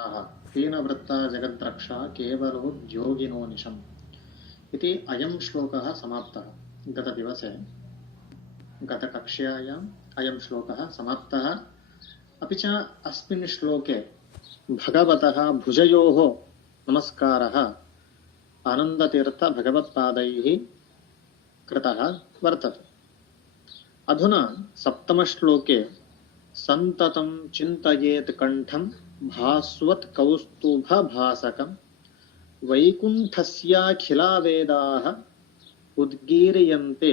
याः हीनवृत्ता जगद्रक्षा केवलोद्योगिनो निशम् इति अयं श्लोकः समाप्तः। गतदिवसे गतकक्ष्यायाम् अयं श्लोकः समाप्तः। अपि च अस्मिन् श्लोके भगवतः भुजयोः नमस्कारः आनन्दतीर्थ भगवत्पादैः कृतः वर्तते। अधुना सप्तमश्लोके सन्ततं चिन्तयेत् कण्ठं भास्वत् कौस्तुभभासकं वैकुण्ठस्याखिलावेदाः उद्गीर्यन्ते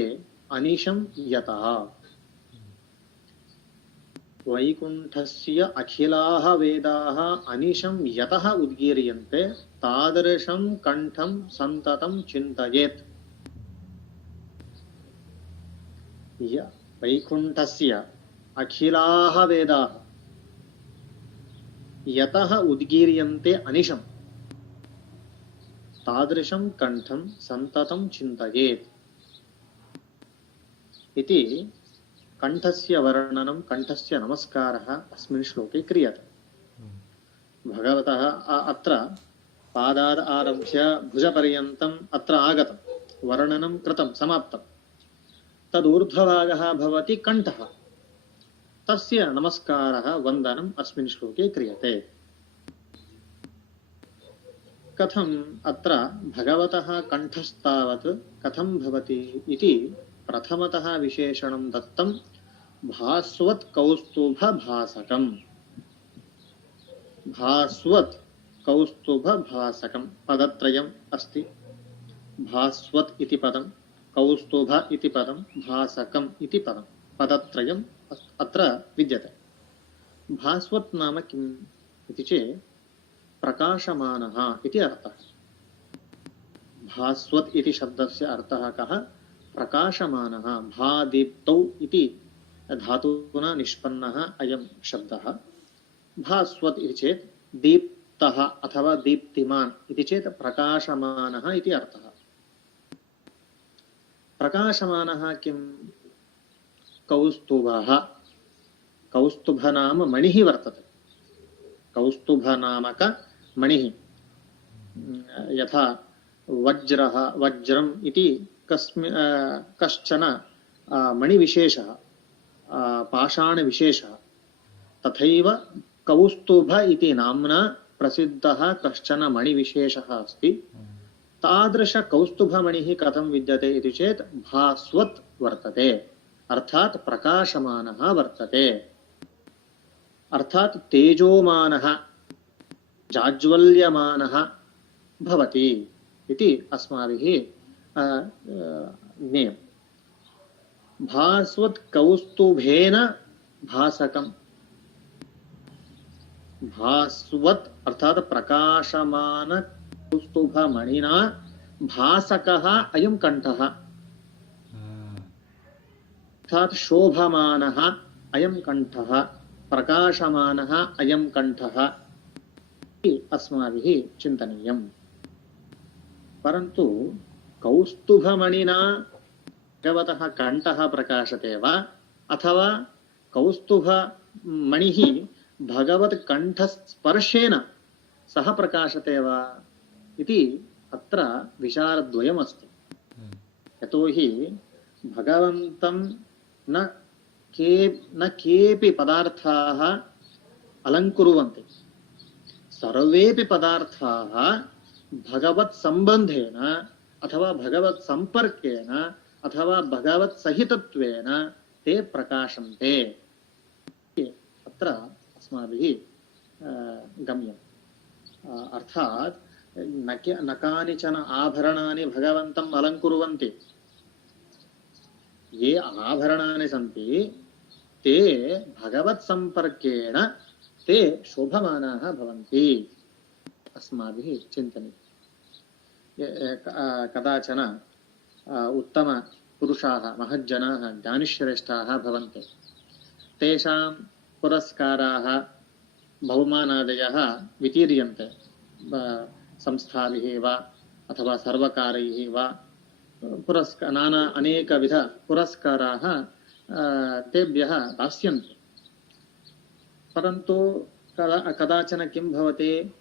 अनिशं यतः। वैकुण्ठस्य अखिलाः वेदाः अनिशं यतः उद्गीर्यन्ते तादृशं कण्ठं सन्ततं चिन्तयेत्। वैकुण्ठस्य अखिलाः वेदाः यतः उद्गीर्यन्ते अनिशं तादृशं कण्ठं सन्ततं चिन्तयेत् इति कण्ठस्य वर्णनं, कण्ठस्य नमस्कारः अस्मिन् श्लोके क्रियते। भगवतः अत्र पादात् आरभ्य भुजपर्यन्तम् अत्र आगतं, वर्णनं कृतं, समाप्तं। तदूर्ध्वभागः भवति कण्ठः, तस्य नमस्कारः, वन्दनम् अस्मिन् श्लोके क्रियते। कथम् अत्र भगवतः कण्ठस्तावत् कथं भवति इति प्रथमतः विशेषणं दत्तं भास्वत् कौस्तुभभासकम्। भास्वत् कौस्तुभभासकं पदत्रयम् अस्ति। भास्वत् इति पदं, कौस्तुभ इति पदं, भासकम् इति पदं, पदत्रयम् अत्र विद्यते। भास्वत् नाम किम् इति चेत् प्रकाशमानः इति अर्थः। भास्वत् इति शब्दस्य अर्थः कः? प्रकाशमानः। भादीप्तौ इति धातुना निष्पन्नः अयं शब्दः। भास्वत् इति चेत् दीप्तः अथवा दीप्तिमान् इति चेत् प्रकाशमानः इति अर्थः। प्रकाशमानः किम्? कौस्तुभः। कौस्तुभ नाम मणिः वर्तते। कौस्तुभ नामक मणिः। यथा वज्रः, वज्रम् इति कश्चन मणिविशेषः, पाषाणविशेषः, तथैव कौस्तुभ इति नाम्ना प्रसिद्धः कश्चन मणिविशेषः अस्ति। तादृश कौस्तुभमणिः कथं विद्यते इति चेत् भास्वत् वर्तते, अर्थात् प्रकाशमानः वर्तते, अर्थात् तेजोमानः, जाज्वल्यमानः भवति इति अस्माभिः ज्ञेयम्। भास्वत् कौस्तुभेन भासकम्। भास्वत् अर्थात् प्रकाशमान कौस्तुभमणिना भासकः अयं कण्ठः, अर्थात् शोभमानः अयं कण्ठः, प्रकाशमानः अयं कण्ठः इति अस्माभिः चिन्तनीयम्। परन्तु कौस्तुभमणिना भगवतः कण्ठः प्रकाशते वा अथवा कौस्तुभमणिः भगवत्कण्ठस्पर्शेन सह प्रकाशते वा इति अत्र विचारद्वयमस्ति। यतोहि भगवन्तं न केऽपि पदार्थाः अलङ्कुर्वन्ति। सर्वेऽपि पदार्थाः भगवत्सम्बन्धेन अथवा भगवत्सम्पर्केण अथवा भगवत्सहितत्वेन ते प्रकाशन्ते। अत्र अस्माभिः गम्यम्। अर्थात् न कानिचन आभरणानि भगवन्तम् अलङ्कुर्वन्ति। ये आभरणानि सन्ति ते भगवत्सम्पर्केण ते शोभमानाः भवन्ति। अस्माभिः चिन्तनीयम्। कदाचन उत्तमपुरुषाः, महज्जनाः, ज्ञानिश्रेष्ठाः भवन्ति। तेषां पुरस्काराः, बहुमानादयः वितीर्यन्ते संस्थाभिः वा अथवा सर्वकारैः वा। नाना अनेकविध पुरस्काराः तेभ्यः दास्यन्ते। परन्तु कदाचन किं भवति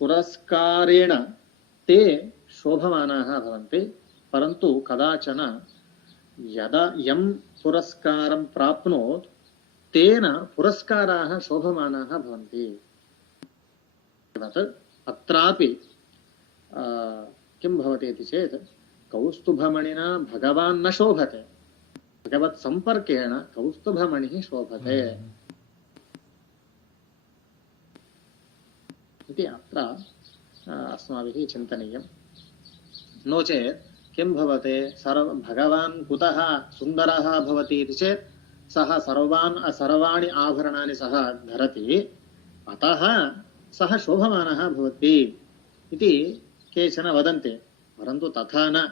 पुरस्कारेण ते शोभमानाः भवन्ति परन्तु कदाचन यदा यं पुरस्कारं प्राप्नोत् तेन पुरस्काराः शोभमानाः भवन्ति। अत्रापि किं भवति इति चेत् कौस्तुभमणिना भगवान् न शोभते, भगवत् सम्पर्केण कौस्तुभमणिः शोभते इति अत्र अस्माभिः चिन्तनीयम्। नो चेत् किं भवति भगवान् कुतः सुन्दरः भवति इति चेत् सः सर्वाणि आभरणानि सः धरति, अतः सः शोभमानः भवति इति केचन वदन्ति। परन्तु तथा न,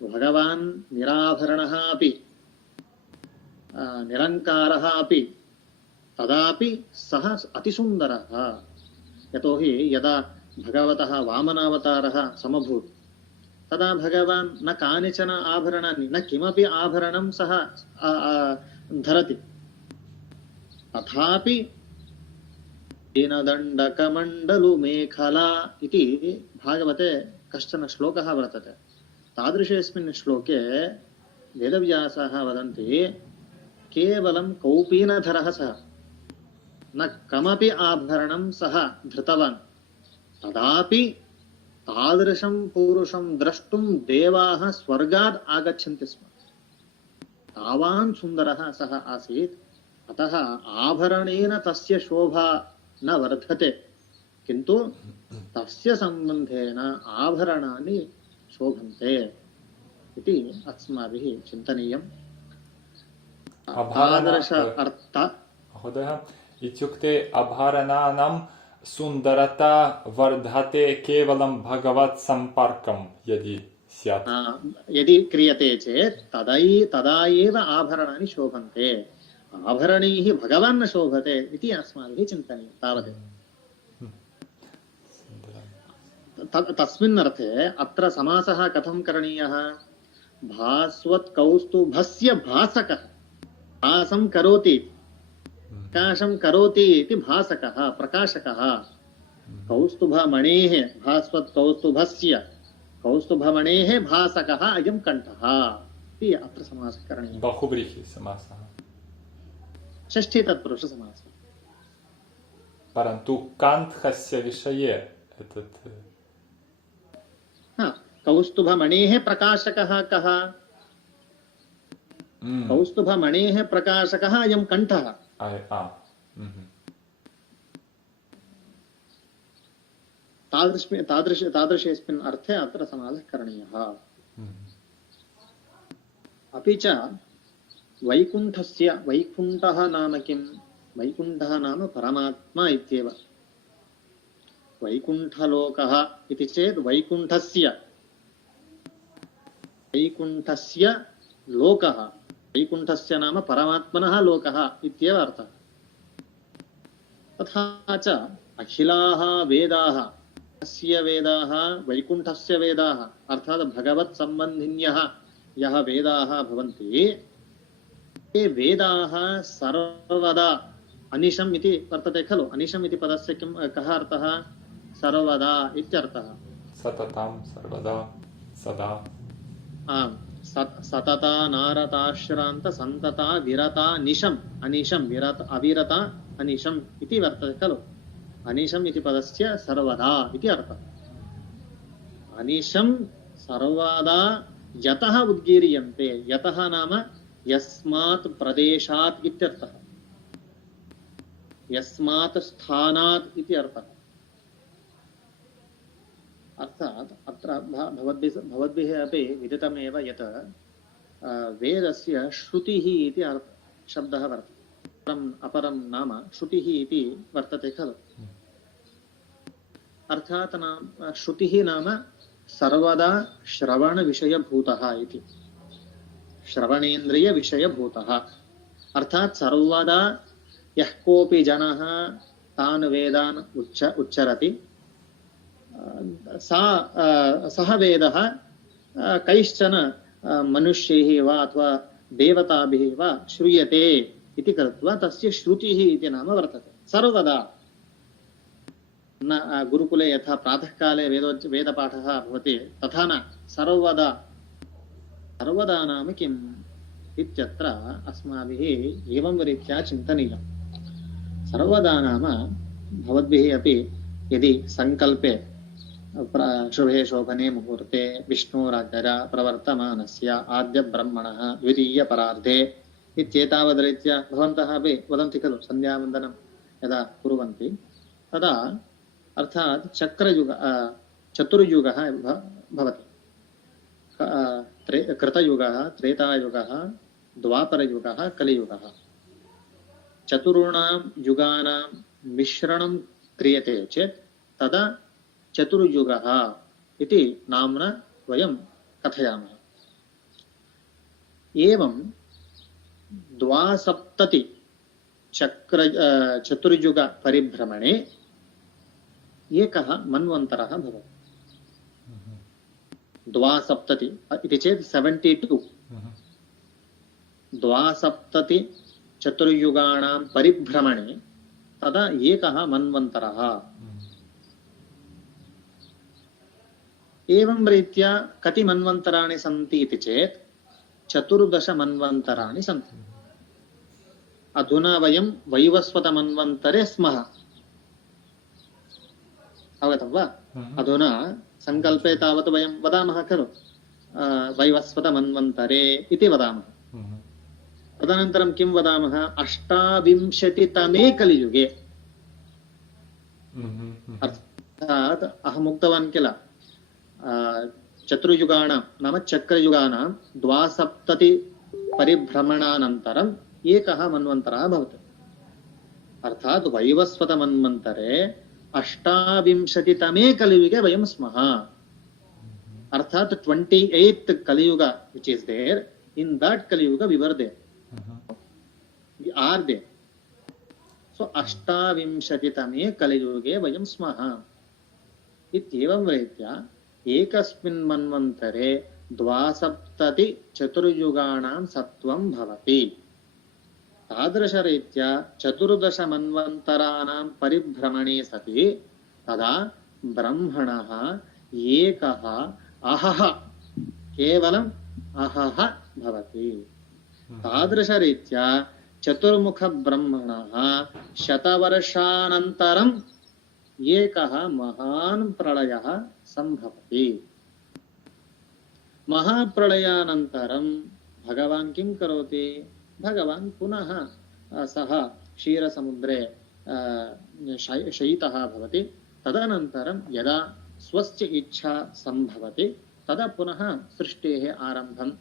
भगवान् निराभरणः अपि निरङ्कारः अपि तदापि सः अतिसुन्दरः। यतोहि यदा भगवतः वामनावतारः समभूत् तदा भगवान् न कानिचन आभरणानि न किमपि आभरणं सः धरति, तथापि दीनदण्डकमण्डलुमेखला इति भागवते कश्चन श्लोकः वर्तते। तादृशेऽस्मिन् श्लोके वेदव्यासः वदन्ति केवलं कौपीनधरः सः, न कमपि आभरणं सः धृतवान्, तदापि तादृशं पुरुषं द्रष्टुं देवाः स्वर्गात् आगच्छन्ति स्म, तावान् सुन्दरः सः आसीत्। अतः आभरणेन तस्य शोभा न वर्धते, किन्तु तस्य सम्बन्धेन आभरणानि शोभन्ते इति अस्माभिः चिन्तनीयम्। तादृश अर्थ महोदय इत्युक्ते आभरणानां सुन्दरता वर्धते केवलं भगवत् सम्पर्कं यदि स्यात्, यदि क्रियते चेत् तदा एव आभरणानि शोभन्ते, आभरणैः भगवान् न शोभते इति अस्माभिः चिन्तनीयं तावदेव। तस्मिन् अर्थे अत्र समासः कथं करणीयः? भास्वत्कौस्तुभस्य भासकः, भासं करोति, प्रकाशं करोति इति भासकः प्रकाशकः। कौस्तुभमणेः भास्वत्कौस्तुभस्य कौस्तुभमणेः भासकः अयं कण्ठः इति अत्र समासः करणीयः। बहुव्रीहि समासः, षष्ठी तत्पुरुष समासः। परन्तु कान्थस्य विषये एतत् कौस्तुभमणेः प्रकाशकः कः? कौस्तुभमणेः प्रकाशकः अयं कण्ठः। तादृशेऽस्मिन् अर्थे अत्र समासः करणीयः। अपि च वैकुण्ठः नाम किम्? वैकुण्ठः नाम परमात्मा इत्येव। वैकुण्ठलोकः इति चेत् वैकुण्ठस्य लोकः, वैकुण्ठस्य नाम परमात्मनः लोकः इत्येव अर्थः। तथा च अखिलाः वेदाः, अस्य वेदाः वैकुण्ठस्य वेदाः, अर्थात् भगवत् सम्बन्धिन्यः यः वेदाः भवन्ति, ते वेदाः सर्वदा अनिशम् इति वर्तते खलु। अनिशम् इति पदस्य कः अर्थः? सर्वदा इत्यर्थः। सततं सर्वदा सदा। आम्, सतता नारताश्रान्त सन्तता विरता निशम्, अनिशम् अविरता अनिशम् इति वर्तते खलु। अनिशम् इति पदस्य सर्वदा इति अर्थः। अनिशम् सर्वदा यतः उद्गीर्यन्ते, यतः नाम यस्मात् प्रदेशात् इत्यर्थः, यस्मात् स्थानात् इति अर्थः। अर्थात् अत्र भवद्भिः अपि विदितमेव यत् वेदस्य श्रुतिः इति शब्दः वर्तते, अपरं नाम श्रुतिः इति वर्तते खलु। अर्थात् श्रुतिः नाम सर्वदा श्रवणविषयभूतः इति, श्रवणेन्द्रियविषयभूतः। अर्थात् सर्वदा यः कोऽपि जनः तान् वेदान् उच्चरति, सः वेदः कैश्चन मनुष्यैः वा अथवा देवताभिः वा श्रूयते इति कृत्वा तस्य श्रुतिः इति नाम वर्तते। सर्वदा न गुरुकुले यथा प्रातःकाले वेदपाठः भवति तथा न सर्वदा सर्वदा नाम किम् इत्यत्र अस्माभिः एवं रीत्या चिन्तनीयम्। सर्वदा नाम भवद्भिः अपि यदि सङ्कल्पे शुभे शोभने मुहूर्ते विष्णोराज्ञया प्रवर्तमानस्य आद्यब्रह्मणः द्वितीयपरार्धे इत्येतावद्रीत्या भवन्तः अपि वदन्ति खलु सन्ध्यावन्दनं यदा कुर्वन्ति तदा अर्थात् चतुर्युगः भवति। कृतयुगः, त्रेतायुगः, द्वापरयुगः, कलियुगः। चतुर्णां युगानां मिश्रणं क्रियते चेत् तदा चतुर्युगः इति नाम्ना वयं कथयामः। एवं द्वासप्तति चतुर्युग परिभ्रमणे एकः मन्वन्तरः भवति। द्वासप्तति इति चेत् 72 द्वासप्तति चतुर्युगाणां परिभ्रमणे तदा एकः मन्वन्तरः। एवं रीत्या कति मन्वन्तराणि सन्ति इति चेत् 14 मन्वन्तराणि सन्ति। अधुना वयं वैवस्वतमन्वन्तरे स्मः। अवगतं वा? अधुना सङ्कल्पे तावत् वयं वदामः खलु वैवस्वतमन्वन्तरे इति वदामः। तदनन्तरं किं वदामः? 28तमे कलियुगे। अर्थात् अहम् उक्तवान् किल चतुर्युगाणां नाम चक्रयुगानां 72 परिभ्रमणानन्तरम् एकः मन्वन्तरः भवति। अर्थात् वैवस्वतमन्वन्तरे 28तमे कलियुगे वयं स्मः। अर्थात् 28th Kaliyuga which is there, in that Kaliyuga we were there, we are there. So 28तमे कलियुगे वयं स्मः इत्येवं रीत्या एकस्मिन् मन्वन्तरे 72 चतुर्युगाणां सत्वं भवति। तादृशरीत्या 14 मन्वन्तराणां परिभ्रमणे सति तदा ब्रह्मणः एकः अहः केवलम् अहः भवति। तादृशरीत्या चतुर्मुखब्रह्मणः शतवर्षानन्तरम् एकः महान् प्रलयः सम्भवति। महाप्रलयानन्तरं भगवान् किं करोति? भगवान् पुनः सः क्षीरसमुद्रे शयितः भवति। तदनन्तरं यदा स्वस्य इच्छा सम्भवति तदा पुनः सृष्टेः आरम्भम्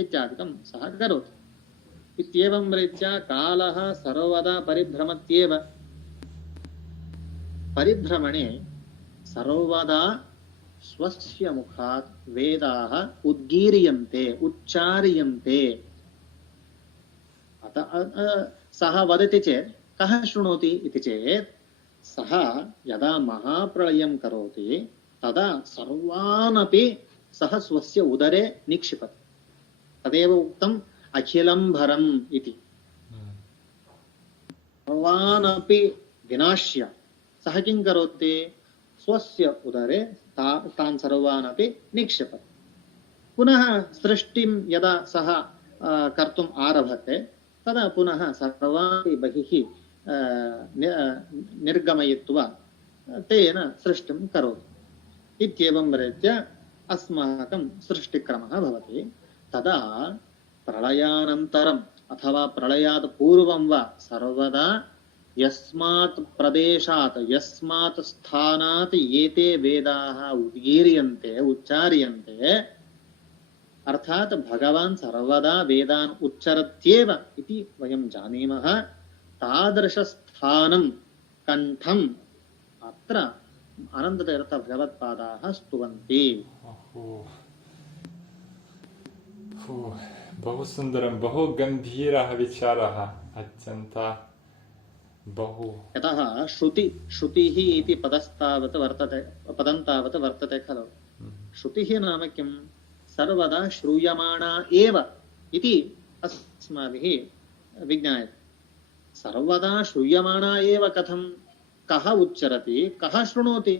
इत्यादिकं सः करोति। इत्येवं रीत्या कालः सर्वदा परिभ्रमत्येव। परिभ्रमणे सर्वदा स्वस्य मुखात् वेदाः उद्गीर्यन्ते, उच्चार्यन्ते। सः वदति चेत् कः शृणोति इति चेत् सः यदा महाप्रलयं करोति तदा सर्वानपि सः स्वस्य उदरे निक्षिपति। तदेव उक्तम् अखिलम्भरम् इति। सर्वानपि विनाश्य सः किं करोति? स्वस्य उदरे तान् सर्वानपि निक्षिपति। पुनः सृष्टिं यदा सः कर्तुम् आरभते तदा पुनः सर्वाणि बहिः निर्गमयित्वा तेन सृष्टिं करोति। इत्येवं रीत्या अस्माकं सृष्टिक्रमः भवति। तदा प्रलयानन्तरम् अथवा प्रलयात् पूर्वं वा सर्वदा यस्मात् प्रदेशात् यस्मात् स्थानात् एते वेदाः उद्गीर्यन्ते, उच्चार्यन्ते, अर्थात् भगवान् सर्वदा वेदान् उच्चरत्येव इति वयं जानीमः। तादृशस्थानं कण्ठम् अत्र अनन्ततीर्थ भगवत्पादाः स्तुवन्ति। बहु सुन्दरं, बहु गम्भीरः विचारः, अत्यन्तं बहु। यतः श्रुतिः इति पदस्तावत् वर्तते खलु। श्रुतिः नाम किं? सर्वदा श्रूयमाणा एव इति अस्माभिः विज्ञायते। सर्वदा श्रूयमाणा एव कः उच्चरति कः शृणोति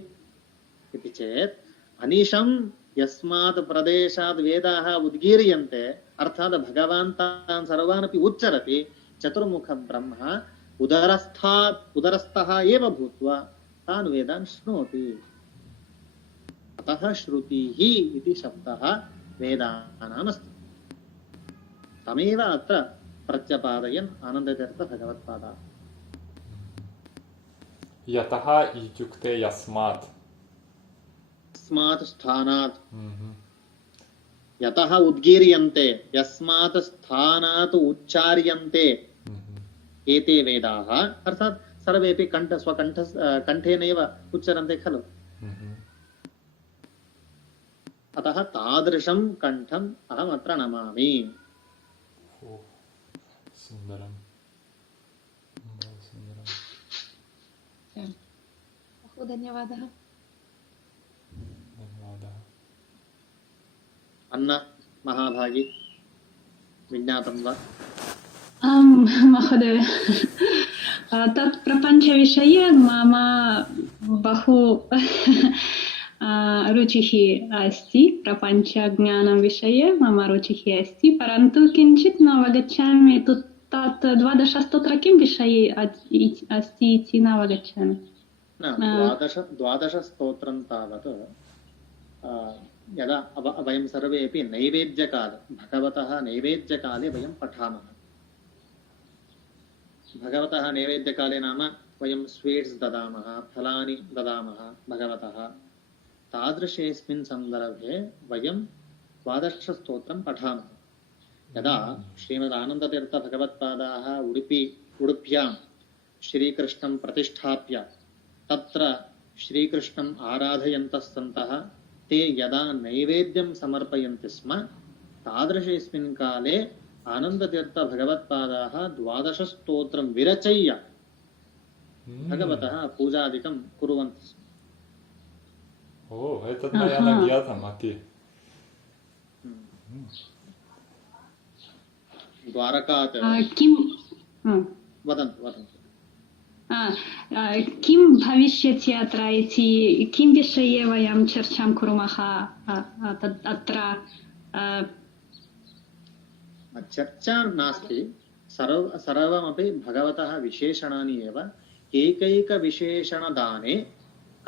इति चेत् अनिशं यस्मात् प्रदेशात् वेदाः उद्गीर्यन्ते अर्थात् भगवान् तान् सर्वान् अपि उच्चरति चतुर्मुख ब्रह्म उदरस्थः एव भूत्वा तान् वेदान् शृणोति अतः श्रुतिः इति शब्दः वेदानामस्ति तमेव अत्र प्रत्यपादयन् आनन्दतीर्थ भगवत्पादाः यतः इत्युक्ते यस्मात् यस्मात् स्थानात् यतः उद्गीर्यन्ते यस्मात् स्थानात् उच्चार्यन्ते एते वेदाः अर्थात् सर्वेपि कण्ठेनैव उच्चरन्ते खलु अतः तादृशं कण्ठम् अहम् अत्र नमामि सुन्दरम् बहु धन्यवादः अन्न महाभागी विज्ञातं वा महोदय तत् प्रपञ्चविषये मम बहु रुचिः अस्ति प्रपञ्चज्ञानविषये मम रुचिः अस्ति परन्तु किञ्चित् न अवगच्छामि तत् 12 स्तोत्र किं विषये अस्ति इति न अवगच्छामि 12 स्तोत्रं तावत् यदा वयं सर्वेपि नैवेद्यकाले भगवतः नैवेद्यकाले वयं पठामः भगवतः नैवेद्यकाले नाम वयं स्वीट्स् ददामः फलानि ददामः भगवतः तादृशेऽस्मिन् सन्दर्भे वयं 12 स्तोत्रं पठामः यदा श्रीमदानन्दतीर्थ भगवत्पादाः उडुप्यां श्रीकृष्णं प्रतिष्ठाप्य तत्र श्रीकृष्णम् आराधयन्तः सन्तः ते यदा नैवेद्यं समर्पयन्ति स्म तादृशेऽस्मिन् काले आनन्दतीर्थ भगवत्पादाः 12 स्तोत्रं विरचय्य भगवतः पूजादिकं कुर्वन्ति स्म एतत् मया न ज्ञातम् अति द्वारकात् किं वदन्तु किं भविष्यति अत्र इति किं विषये वयं चर्चां कुर्मः अत्र चर्चा नास्ति सर्वमपि भगवतः विशेषणानि एव एकैकविशेषणदाने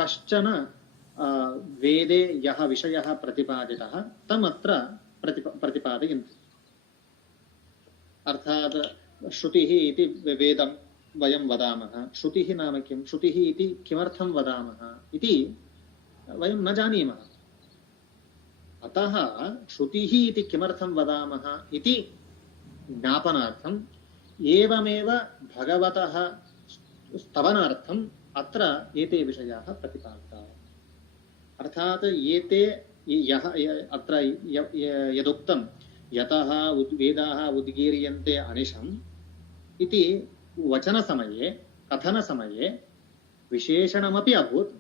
कश्चन वेदे यः विषयः प्रतिपादितः तमत्र प्रतिपादयन्ति अर्थात् श्रुतिः इति वेदं वयं वदामः श्रुतिः नाम किं श्रुतिः इति किमर्थं वदामः इति वयं न जानीमः अतः श्रुतिः इति किमर्थं वदामः इति ज्ञापनार्थम् एवमेव भगवतः स्तवनार्थम् अत्र एते विषयाः प्रतिपादिताः अर्थात् एते अत्र यदुक्तं यतः वेदाः उद्गीर्यन्ते अनिशम् इति वचनसमये कथनसमये विशेषणमपि अभूत्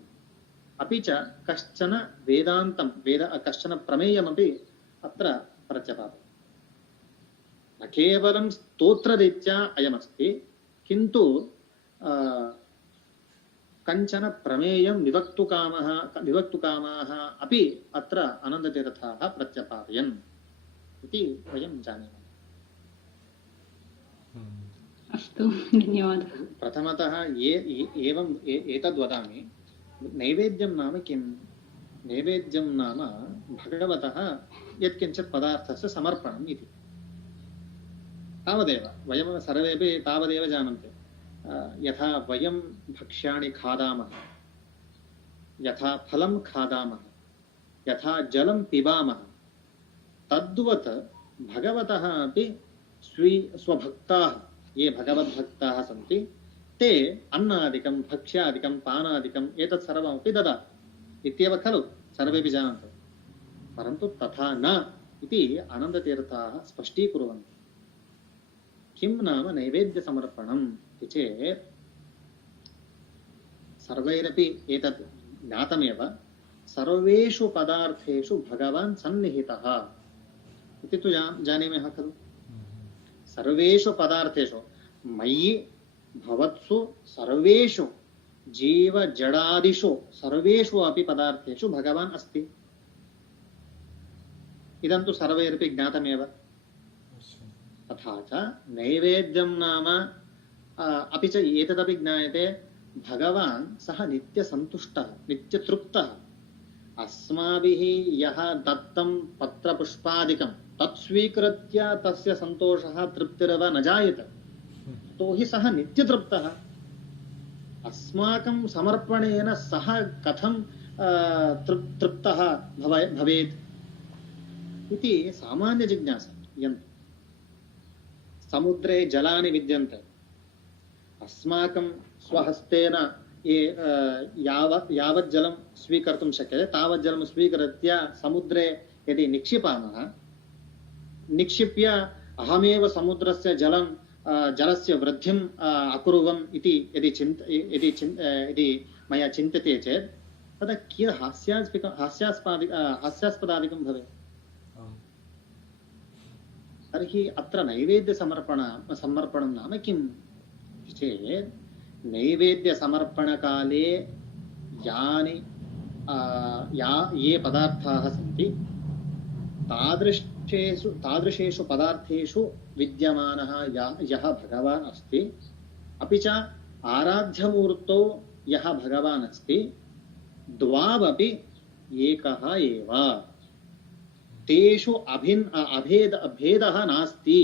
अपि च कश्चन वेदान्तं कश्चन प्रमेयमपि अत्र प्रत्यपादयति न केवलं स्तोत्ररीत्या अयमस्ति किन्तु कञ्चन प्रमेयं विवक्तुकामाः अपि अत्र आनन्दतीर्थाः प्रत्यपादयन् इति वयं जानीमः अस्तु धन्यवादः प्रथमतः एवं एतद् वदामि नैवेद्यं नाम किं नैवेद्यं नाम भगवतः यत्किञ्चित् पदार्थस्य समर्पणम् इति तावदेव वयं सर्वेपि तावदेव जानन्ति यथा वयं भक्ष्याणि खादामः यथा फलं खादामः यथा जलं पिबामः तद्वत् भगवतः अपि स्वभक्ताः ये भगवद्भक्ताः सन्ति ते अन्नादिकं भक्ष्यादिकं पानादिकम् एतत् सर्वमपि ददाति इत्येव खलु सर्वेपि जानन्ति परन्तु तथा न इति आनन्दतीर्थाः स्पष्टीकुर्वन्ति किं नाम नैवेद्यसमर्पणम् इति चेत् सर्वैरपि एतत् ज्ञातमेव सर्वेषु पदार्थेषु भगवान् सन्निहितः इति तु जानीमः खलु सर्वेषु पदार्थेषु मयि भवत्सु सर्वेषु जीवजडादिषु सर्वेषु अपि पदार्थेषु भगवान् अस्ति। इदं तु सर्वैरपि ज्ञातमेव। तथा च नैवेद्यं नाम अपि च एतदपि ज्ञायते, भगवान् सः नित्यसन्तुष्टः नित्यतृप्तः। अस्माभिः यः दत्तं पत्रपुष्पादिकं तत् स्वीकृत्य तस्य सन्तोषः तृप्तिरव न जायते, तो हि सः नित्यतृप्तः। अस्माकं समर्पणेन सः कथं तृप्तः भवेत् इति सामान्य जिज्ञासा। समुद्रे जलानि विद्यन्ते, अस्माकं स्वहस्तेन यावत् जलं स्वीकर्तुं शक्यते तावत् जलं स्वीकृत्य समुद्रे यदि निक्षिपामः, निक्षिप्य अहमेव समुद्रस्य जलस्य वृद्धिम् अकुर्वम् इति यदि मया चिन्त्यते चेत् तदा कियत् हास्यास्पदादिकं भवेत्। तर्हि अत्र नैवेद्यसमर्पणं नाम किम् चेत्, नैवेद्यसमर्पणकाले ये पदार्थाः सन्ति तादृशेषु पदार्थेषु विद्यमानः यः भगवान् अस्ति, अपि च आराध्यमूर्तौ यः भगवान् अस्ति, द्वावपि एकः एव। तेषु भेदः नास्ति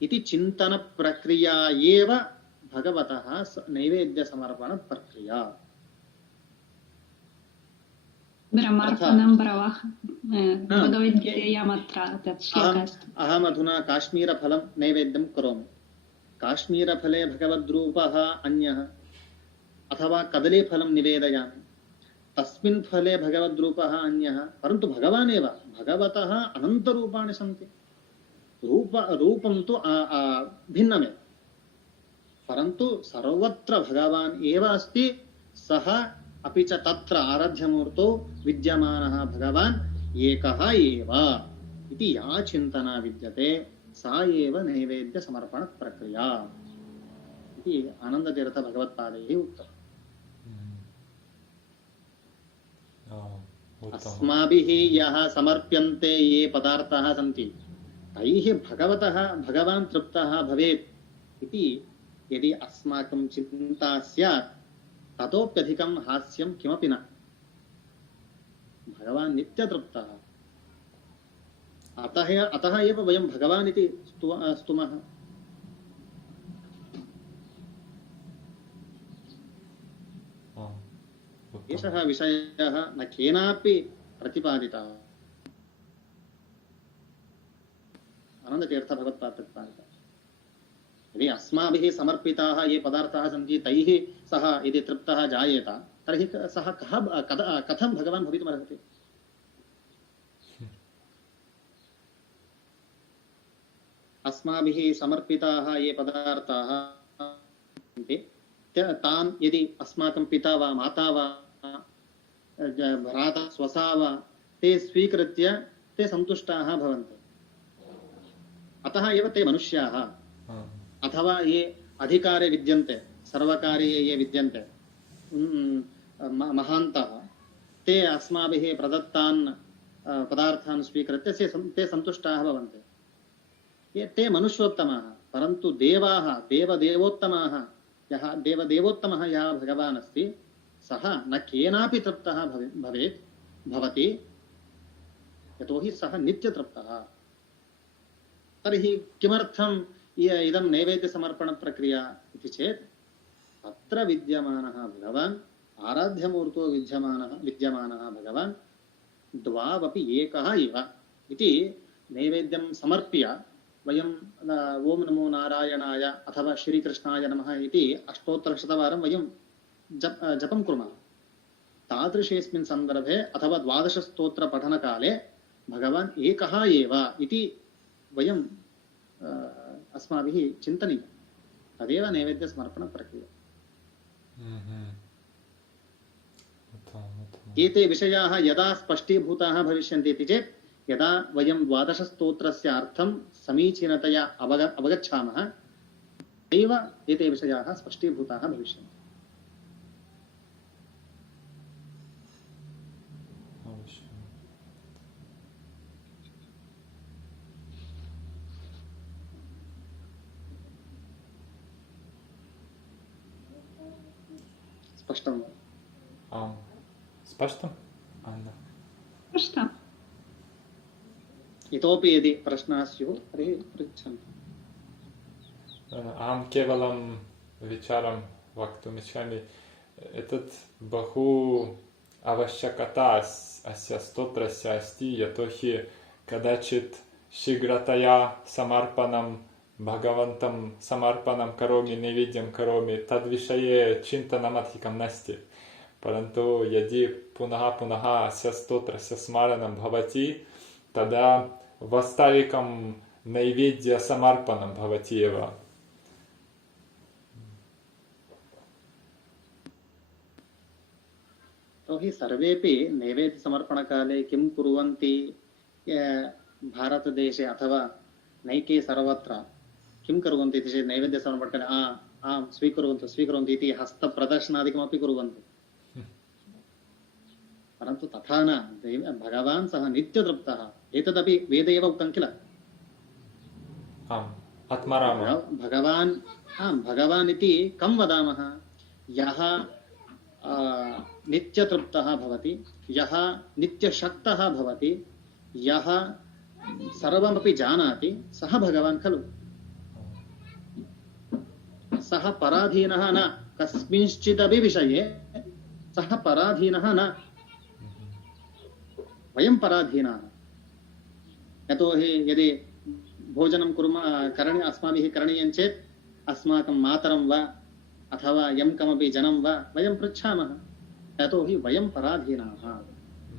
इति चिन्तनप्रक्रिया एव भगवतः नैवेद्यसमर्पणप्रक्रिया। ब्रह्मार्पणं भगवद्गीतायामत्र तत् श्लोकः अस्ति। अहम् अधुना काश्मीरफलं नैवेद्यं करोमि। काश्मीरफले भगवद्रूपः अन्यः, अथवा कदलीफलं निवेदयामि, तस्मिन् फले भगवद्रूपः अन्यः, परन्तु भगवान् एव। भगवतः अनन्तरूपाणि सन्ति, रूपं तु भिन्नमेव, परन्तु सर्वत्र भगवान् एव अस्ति। सः अपि च तत्र आराध्यमूर्तौ विद्यमानः भगवान् एकः एव इति या चिन्तना विद्यते सा एव नैवेद्यसमर्पणप्रक्रिया इति आनन्दतीर्थ भगवत्पादैः उक्तम्। अस्माभिः यः समर्प्यन्ते ये पदार्थाः सन्ति तैः भगवान् तृप्तः भवेत् इति यदि अस्माकं चिन्ता स्यात्, ततोप्यधिकं हास्यं किमपि न। भगवान् नित्यतृप्तः, अतः एव वयं भगवान् इति स्तुमः। एषः विषयः न केनापि प्रतिपादितः, आनन्दतीर्थ भगवत्पादः। यदि अस्माभिः समर्पिताः ये पदार्थाः सन्ति तैः सः यदि तृप्तः जायेत, तर्हि सः कथं भगवान् भवितुमर्हति? अस्माभिः समर्पिताः ये पदार्थाः सन्ति तान् यदि अस्माकं पिता वा माता वा भ्राता स्वसा वा ते स्वीकृत्य ते सन्तुष्टाः भवन्ति। अतः एव ते मनुष्याः। अथवा ये अधिकारे विद्यन्ते, सर्वकारीये ये विद्यन्ते महान्तः, ते अस्माभिः प्रदत्तान् पदार्थान् स्वीकृत्य ते सन्तुष्टाः भवन्ति। ते मनुष्योत्तमाः, परन्तु देवाः देवदेवोत्तमः यः भगवान् अस्ति सः न केनापि तृप्तः भवति, यतोहि सः नित्यतृप्तः। तर्हि किमर्थम् इदं नैवेद्यसमर्पणप्रक्रिया इति चेत्, तत्र विद्यमानः भगवान्, आराध्यमूर्तो विद्यमानः भगवान् द्वावपि एकः एव इति नैवेद्यं समर्प्य वयं ओम नमो नारायणाय अथवा श्रीकृष्णाय नमः इति अष्टोत्तरशतवारं वयं जपं कुर्मः। तादृशेऽस्मिन् सन्दर्भे अथवा 12 स्तोत्रपठनकाले भगवान् एकः एव इति वयं अस्माभिः चिन्तनीयं। तदेव नैवेद्यसमर्पणप्रक्रिया। एते विषयाः यदा स्पष्टीभूताः भविष्यन्ति इति चेत्, यदा वयं 12 स्तोत्रस्य अर्थं समीचीनतया अवगच्छामः, एव एते विषयाः स्पष्टीभूताः भविष्यन्ति। स्पष्टं वा? आम् स्पष्टम् अन्ना स्पष्टम्। इतोपि यदि प्रश्नाः स्युः तर्हि पृच्छन्तु। अहं केवलं विचारं वक्तुमिच्छामि एतत् बहु आवश्यकता अस्य स्तोत्रस्य अस्ति यतोहि कदाचित् शीघ्रतया समर्पणं भगवन्तं समर्पणं करोमि नैवेद्यं करोमि तद्विषये चिन्तनम् अधिकं नास्ति परन्तु यदि पुनः पुनः अस्य स्तोत्रस्य स्मरणं भवति तदा वास्तविकं नैवेद्यसमर्पणं भवति एव। तर्हि सर्वेपि नैवेद्यसमर्पणकाले किं कुर्वन्ति भारतदेशे अथवा नैके सर्वत्र किं कुर्वन्ति इति चेत् नैवेद्यसमर्पणकाले आं स्वीकुर्वन्तु स्वीकुर्वन्तु इति हस्तप्रदर्शनादिकमपि कुर्वन्ति परन्तु तथा न भगवान् सः नित्यतृप्तः एतदपि वेदे एव उक्तं किल भगवान् इति कं वदामः यः नित्यतृप्तः भवति यः नित्यशक्तः भवति यः सर्वमपि जानाति सः भगवान् खलु सः पराधीनः न कस्मिंश्चिदपि विषये सः पराधीनः न वयं पराधीनाः यतोहि यदि भोजनं अस्माभिः करणीयं चेत् अस्माकं मातरं वा अथवा यं कमपि जनं वा वयं पृच्छामः यतोहि वयं पराधीनाः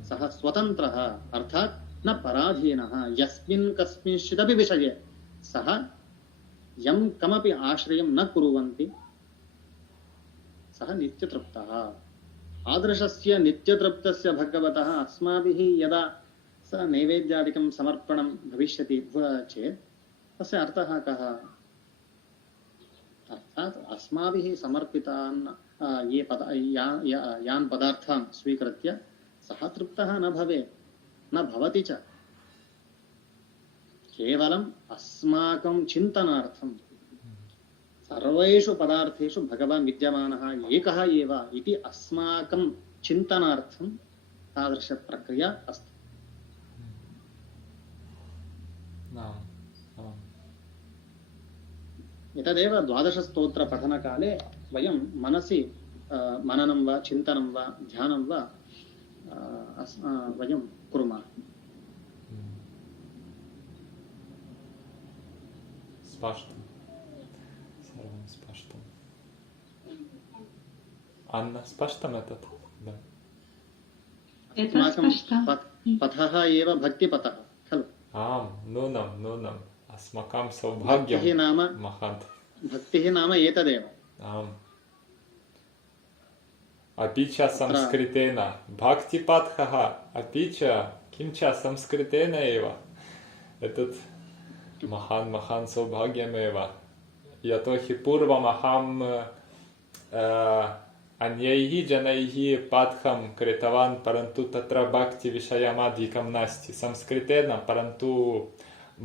सः स्वतन्त्रः अर्थात् न पराधीनः यस्मिन् कस्मिंश्चिदपि विषये सः यं कमपि आश्रयं न कुर्वन्ति सः नित्यतृप्तः आदर्शस्य नित्यतृप्तस्य भगवतः अस्माभिः यदा स नैवेद्यादिकं समर्पणं भविष्यति चेत् तस्य अर्थः कः अर्थात् अस्माभिः समर्पितान् यान् पदार्थान् स्वीकृत्य सः तृप्तः न भवेत् न भवति च केवलम् अस्माकं चिन्तनार्थं सर्वेषु पदार्थेषु भगवान् विद्यमानः एकः एव इति अस्माकं चिन्तनार्थं तादृशप्रक्रिया अस्ति। एतदेव द्वादशस्तोत्रपठनकाले वयं मनसि मननं वा चिन्तनं वा ध्यानं वा वयं कुर्मः। स्पष्टं सर्वं स्पष्टम् अन्ना स्पष्टमेतत् पथः एव भक्तिपथः खलु आम् नूनम् अस्माकं सौभाग्यं महत् भक्तिः नाम एतदेव आम् अपि च संस्कृतेन भक्तिपथः अपि च किं च संस्कृतेन एव एतत् महान् सौभाग्यमेव यतोहि पूर्वमहम् अन्यैः जनैः पाठं कृतवान् परन्तु तत्र भक्तिविषयम् अधिकं नास्ति संस्कृतेन परन्तु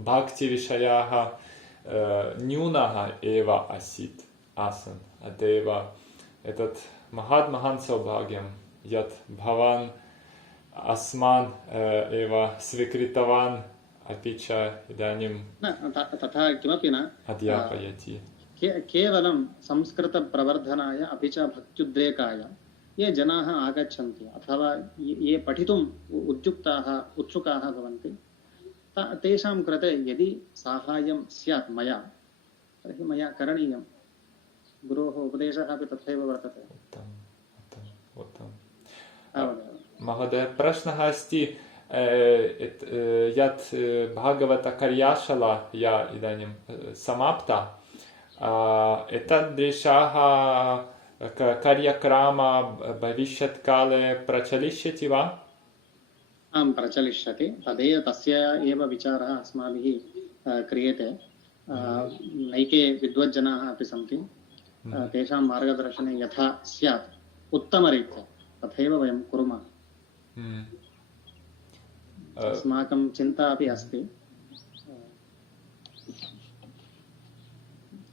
भक्तिविषयाः न्यूनाः एव आसन् अत एव एतत् महान् सौभाग्यं यत् भवान् अस्मान् एव स्वीकृतवान् अपि च इदानीं तथा किमपि न अध्यापयति केवलं संस्कृतप्रवर्धनाय अपि च भक्त्युद्रेकाय ये जनाः आगच्छन्ति अथवा ये पठितुम् उत्सुकाः भवन्ति तेषां कृते यदि साहाय्यं स्यात् मया तर्हि मया करणीयं गुरोः उपदेशः अपि तथैव वर्तते। महोदय प्रश्नः अस्ति यत् भागवतकार्यशाला या इदानीं समाप्ता एतादृशाः कार्यक्रमाः भविष्यत्काले प्रचलिष्यति वा? आं प्रचलिष्यति तदेव तस्य एव विचारः अस्माभिः क्रियते नैके विद्वज्जनाः अपि सन्ति तेषां मार्गदर्शने यथा स्यात् उत्तमरीत्या तथैव वयं कुर्मः। अस्माकं चिन्ता अपि अस्ति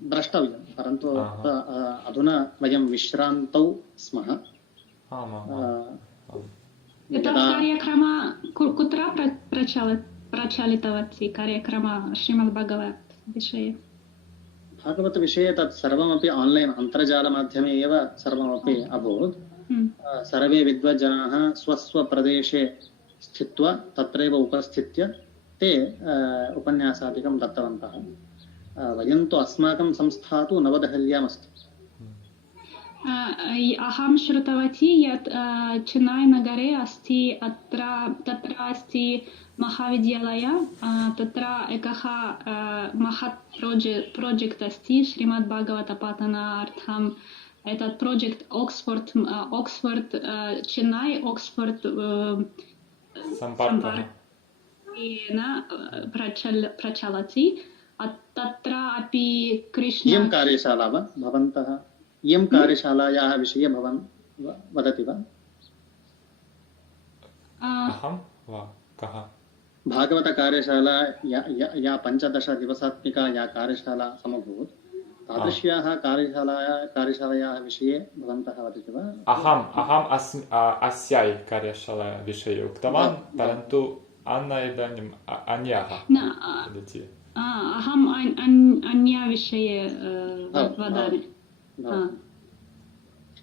द्रष्टव्यं, परन्तु अधुना वयं विश्रान्तौ स्मः। एतत् कार्यक्रम कुत्र प्रचलितवती कार्यक्रम श्रीमद्भागवत विषये? भागवतविषये तत् सर्वमपि आन्लैन् अन्तर्जालमाध्यमे एव सर्वमपि अभूत्। सर्वे विद्वज्जनाः स्वस्वप्रदेशे स्थित्वा तत्रैव उपस्थित्य ते उपन्यासादिकं दत्तवन्तः। वयं तु अस्माकं संस्था तु नवदेहल्यामस्ति। अहं श्रुतवती यत् चेन्नै नगरे अस्ति, तत्र अस्ति महाविद्यालयः, तत्र एकः महत् प्रोजेक्ट् अस्ति श्रीमद्भागवतपाठनार्थम्। एतत् प्रोजेक्ट् ऑक्सफोर्ड चेन्नै ऑक्सफोर्ड सम्पर्केन प्रचलति। तत्र अपि कृष्ण इयं कार्यशाला वा भवन्तः इयं कार्यशालायाः विषये भवान् वदति वा? अहं वा कः? भागवतकार्यशाला या 15 दिवसात्मिका या कार्यशाला समभूत्, तादृश्याः कार्यशालायाः विषये भवन्तः वदति वा? अहम् अस्याः कार्यशालायाः विषये उक्तवान्, परन्तु इदानीम् अन्याः वदति। अहम् अन्या विषये वदामि।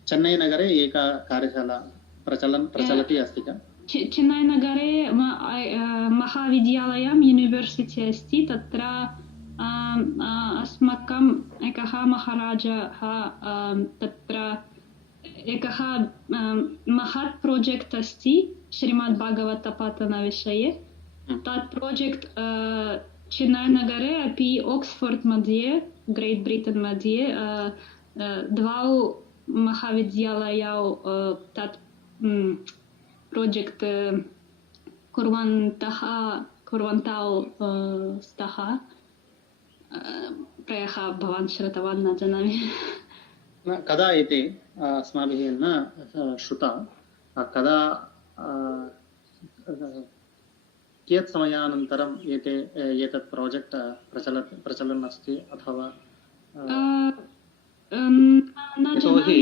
चेन्नै नगरे एका कार्यशाला प्रचलति अस्ति का? चेन्नै नगरे महाविद्यालयं यूनिवर्सिटी अस्ति। तत्र अस्माकम् एकः महाराजः तत्र एकः महत् प्रोजेक्ट् अस्ति श्रीमद्भागवतपाठनविषये। तत् प्रोजेक्ट् चेन्नै नगरे अपि ऑक्सफोर्ड मध्ये, ग्रेट् ब्रिटन् मध्ये द्वौ महाविद्यालयौ तत् प्रोजेक्ट् कुर्वन्तौ स्तः। प्रायः भवान् श्रुतवान् न जानामि। कदा इति अस्माभिः न श्रुता। कदा कियत् समयानन्तरम् एतत् प्रोजेक्ट् प्रचलन् अस्ति अथवा? यतोहि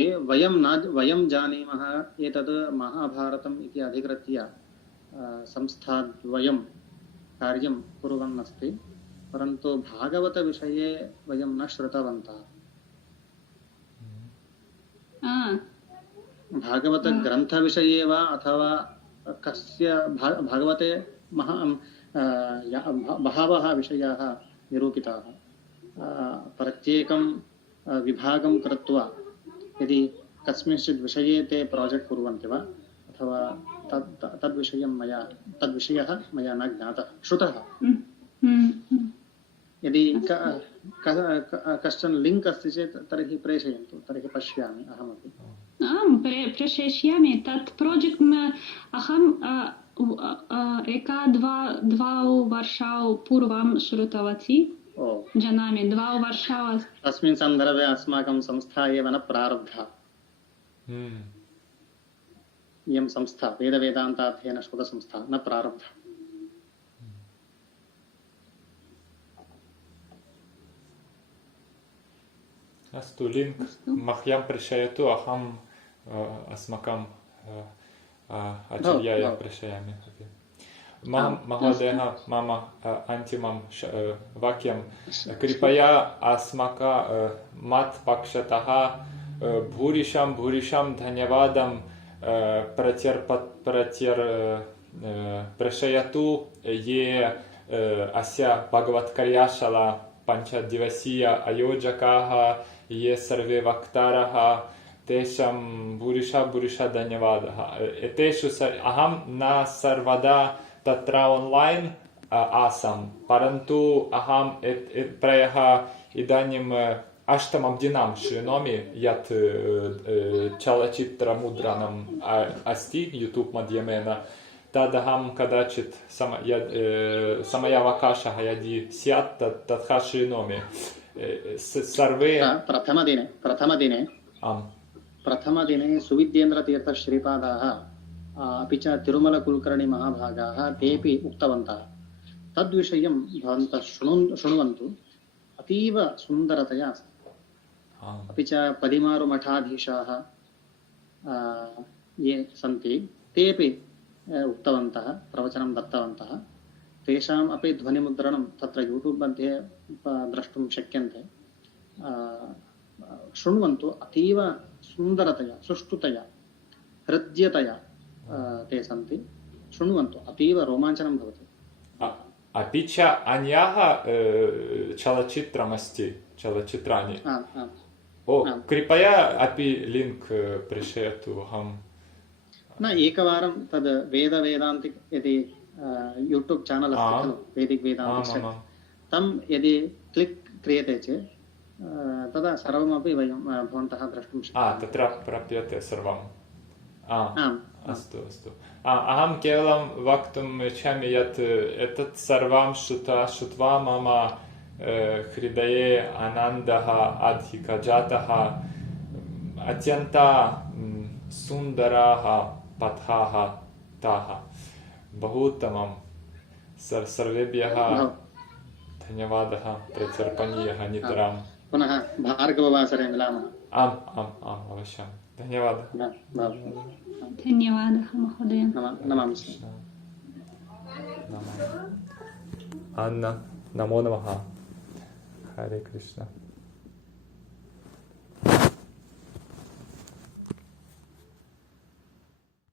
वयं जानीमः एतद् महाभारतम् इति अधिकृत्य संस्थाद्वयं कार्यं कुर्वन् अस्ति, परन्तु भागवतविषये वयं न श्रुतवन्तः। भागवतग्रन्थविषये वा अथवा कस्य भागवते बहवः विषयाः निरूपिताः। प्रत्येकं विभागं कृत्वा यदि कस्मिंश्चित् विषये ते प्रोजेक्ट् कुर्वन्ति वा अथवा तद्विषयः मया न ज्ञातः, श्रुतः। यदि कश्चन लिङ्क् अस्ति चेत् तर्हि प्रेषयन्तु, तर्हि पश्यामि अहमपि। प्रेषयिष्यामि। तत् प्रोजेक्ट् अहम् द्वौ वर्षौ पूर्वं श्रुतवती। जानामि, 2 वर्षौ। तस्मिन् सन्दर्भे अस्माकं संस्था एव न प्रारब्धा। इयं संस्था वेदवेदान्ताध्ययन शोधसंस्था न प्रारब्धा। अस्तु, लिङ्क् मह्यं प्रेषयतु, अहम् अस्माकं आचार्याय प्रेषयामि। महोदयः, मम अन्तिमं वाक्यं कृपया अस्माकं मत्पक्षतः भूरिशं धन्यवादं प्रेषयतु, ये अस्य भगवत्कार्यशाला 5 दिवसीय आयोजकाः, ये सर्वे वक्तारः, तेषां भूरिशः धन्यवादः। एतेषु अहं न सर्वदा तत्र ऑनलाइन आसम्, परन्तु अहं प्रायः इदानीम् 8मं दिनं शृणोमि यत् चलच्चित्रमुद्रणम् अस्ति यूट्यूब् माध्यमेन। तदहं कदाचित् समयावकाशः यदि स्यात् तथा शृणोमि। सर्वे प्रथमदिने सुविद्येन्द्रतीर्थश्रीपादाः अपि अपि च तिरुमलकुलकर्णी महाभागाः तेपि उक्तवन्तः। तद्विषयं भवन्तः शृण्वन्तु, अतीव सुन्दरतया अस्ति। अपि च पदिमारु मठाधीशाः ये सन्ति तेपि उक्तवन्तः, प्रवचनं दत्तवन्तः। तेषाम् अपि ध्वनिमुद्रणं तत्र यूट्यूब् मध्ये द्रष्टुं शक्यन्ते। शृण्वन्तु, अतीव सुन्दरतया सुष्ठुतया हृद्यतया ते सन्ति। शृण्वन्तु, अतीव रोमाञ्चनं भवति। अपि च अन्याः चलचित्राणि कृपया अपि लिङ्क् प्रेषयतु। अहं न एकवारं तद् वेदान्तिक यदि यूट्यूब् चानल् अस्ति खलु, वैदिक वेदान्तिक, तं यदि क्लिक् क्रियते चेत् तदा सर्वमपि वयं भवन्तः द्रष्टुं शक्नुमः। तत्र प्राप्यते सर्वम्। अस्तु अस्तु। अहं केवलं वक्तुम् इच्छामि यत् एतत् सर्वं श्रुत्वा मम हृदये आनन्दः अधिकः जातः। अत्यन्तं सुन्दराः पाठाः ताः। बहु उत्तमं। सर्वेभ्यः धन्यवादः प्रत्यर्पणीयः नितरां। पुनः भार्गववासरे मिलामः। आम् अवश्यं। धन्यवादः। धन्यवादः महोदय। नमांसि। नमो नमः। हरे कृष्ण।